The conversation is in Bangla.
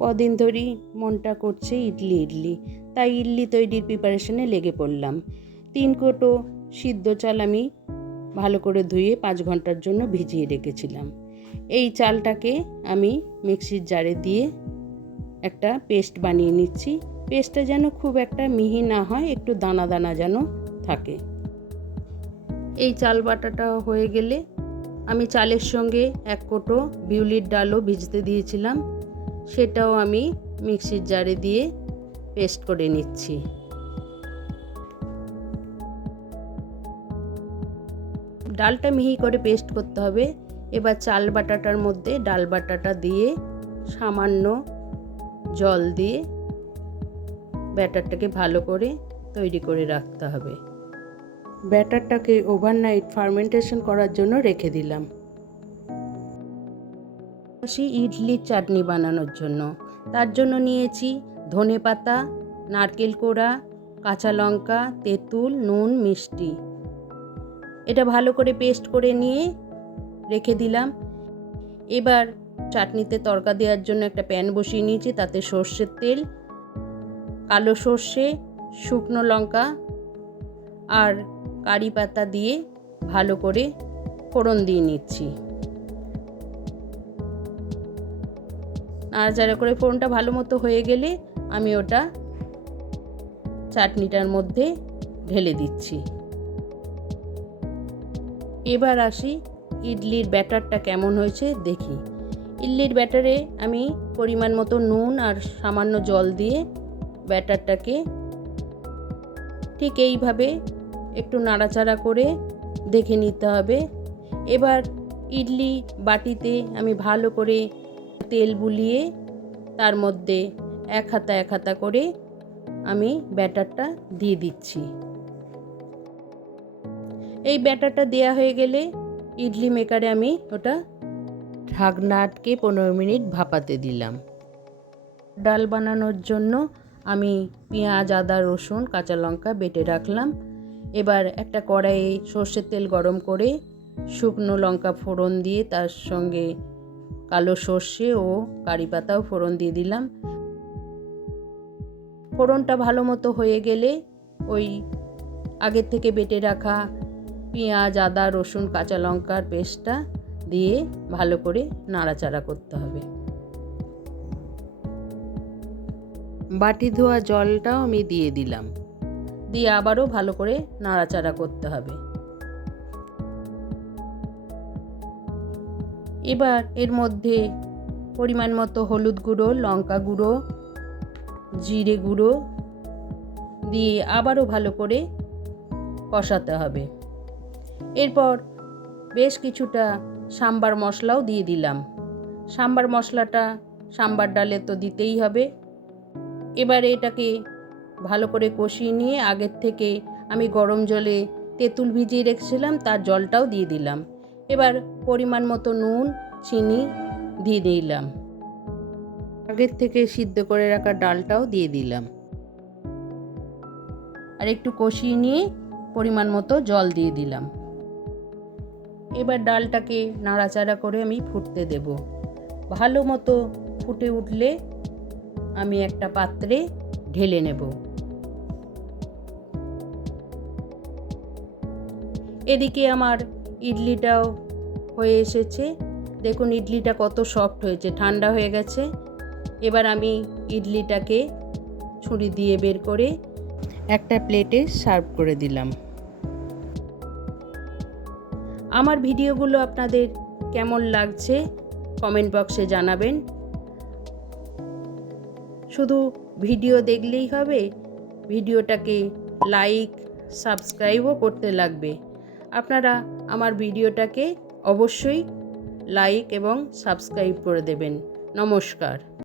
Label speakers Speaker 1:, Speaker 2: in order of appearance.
Speaker 1: কদিন ধরেই মনটা করছে ইডলি ইডলি। তাই ইডলি তৈরির প্রিপারেশনে লেগে পড়লাম। তিন কোটো সিদ্ধ চাল আমি ভালো করে ধুয়ে পাঁচ ঘণ্টার জন্য ভিজিয়ে রেখেছিলাম। এই চালটাকে আমি মিক্সির জারে দিয়ে একটা পেস্ট বানিয়ে নিচ্ছি। পেস্টটা যেন খুব একটা মিহি না হয়, একটু দানা দানা যেন থাকে। এই চাল বাটাটা হয়ে গেলে আমি চালের সঙ্গে এক কোটো বিউলির ডালও ভিজতে দিয়েছিলাম। সেটাও আমি মিক্সির জারে দিয়ে পেস্ট করে নিচ্ছি। ডালটা মিহি করে পেস্ট করতে হবে। এবার চাল বাটাটার মধ্যে ডাল বাটাটা দিয়ে সামান্য জল দিয়ে ব্যাটারটাকে ভালো করে তৈরি করে রাখতে হবে। ব্যাটারটাকে ওভারনাইট ফার্মেন্টেশন করার জন্য রেখে দিলাম। আসি ইডলির চাটনি বানানোর জন্য। তার জন্য নিয়েছি ধনে পাতা, নারকেল কোড়া, কাঁচা লঙ্কা, তেঁতুল, নুন, মিষ্টি। এটা ভালো করে পেস্ট করে নিয়ে রেখে দিলাম। এবার চাটনিতে তড়কা দেওয়ার জন্য একটা প্যান বসিয়ে নিয়েছি, তাতে সর্ষের তেল, কালো সর্ষে, শুকনো লঙ্কা আর কারি পাতা দিয়ে ভালো করে ফোড়ন দিয়ে নিচ্ছি। নাড়াচাড়া করে ফোড়নটা ভালো মতো হয়ে গেলে আমি ওটা চাটনিটার মধ্যে ঢেলে দিচ্ছি। এবার আসি ইডলির ব্যাটারটা কেমন হয়েছে দেখি। ইডলির ব্যাটারে আমি পরিমাণ মতো নুন আর সামান্য জল দিয়ে ব্যাটারটাকে ঠিক এইভাবে একটু নাড়াচাড়া করে দেখে নিতে হবে। এবার ইডলি বাটিতে আমি ভালো করে তেল বুলিয়ে তার মধ্যে এক হাতা এক হাতা করে আমি ব্যাটারটা দিয়ে দিচ্ছি। এই ব্যাটারটা দেয়া হয়ে গেলে ইডলি মেকারে আমি ওটা ঢাকনা আটকে পনেরো মিনিট ভাপাতে দিলাম। ডাল বানানোর জন্য আমি পেঁয়াজ, আদা, রসুন, কাঁচা লঙ্কা বেটে রাখলাম। এবার একটা কড়াইয়ে সর্ষের তেল গরম করে শুকনো লঙ্কা ফোড়ন দিয়ে তার সঙ্গে কালো সর্ষে ও কারি পাতাও ফোড়ন দিয়ে দিলাম। ফোড়নটা ভালো মতো হয়ে গেলে ওই আগের থেকে বেটে রাখা পেঁয়াজ, আদা, রসুন, কাঁচা লঙ্কার পেস্টটা দিয়ে ভালো করে নাড়াচাড়া করতে হবে। বাটি ধোয়া জলটাও আমি দিয়ে দিলাম। দিয়ে আবারও ভালো করে নাড়াচাড়া করতে হবে। এবার এর মধ্যে পরিমাণ মতো হলুদ গুঁড়ো, লঙ্কা গুঁড়ো, জিরে গুঁড়ো দিয়ে আবারও ভালো করে কষাতে হবে। এরপর বেশ কিছুটা সাম্বার মশলাও দিয়ে দিলাম। সাম্বার মশলাটা সাম্বার ডালে তো দিতেই হবে। এবার এটাকে ভালো করে কষিয়ে নিয়ে আগের থেকে আমি গরম জলে তেঁতুল ভিজিয়ে রেখেছিলাম, তার জলটাও দিয়ে দিলাম। এবার পরিমাণ মতো নুন, চিনি দিয়ে দিলাম। আগের থেকে সিদ্ধ করে রাখা ডালটাও দিয়ে দিলাম। আর একটু কষিয়ে নিয়ে পরিমাণ মতো জল দিয়ে দিলাম। এবার ডালটাকে নাড়াচাড়া করে আমি ফুটতে দেব। ভালো মতো ফুটে উঠলে আমি একটা পাত্রে ঢেলে নেব। এদিকে আমার ইডলিটাও হয়ে এসেছে। দেখুন ইডলিটা কত সফট হয়েছে, ঠান্ডা হয়ে গেছে। এবার আমি ইডলিটাকে ছুরি দিয়ে বের করে একটা প্লেটে সার্ভ করে দিলাম। আমার ভিডিওগুলো আপনাদের কেমন লাগছে কমেন্ট বক্সে জানাবেন। শুধু ভিডিও দেখলেই হবে, ভিডিওটাকে লাইক সাবস্ক্রাইবও করতে লাগবে। আপনারা আমার ভিডিওটাকে অবশ্যই লাইক এবং সাবস্ক্রাইব করে দেবেন। নমস্কার।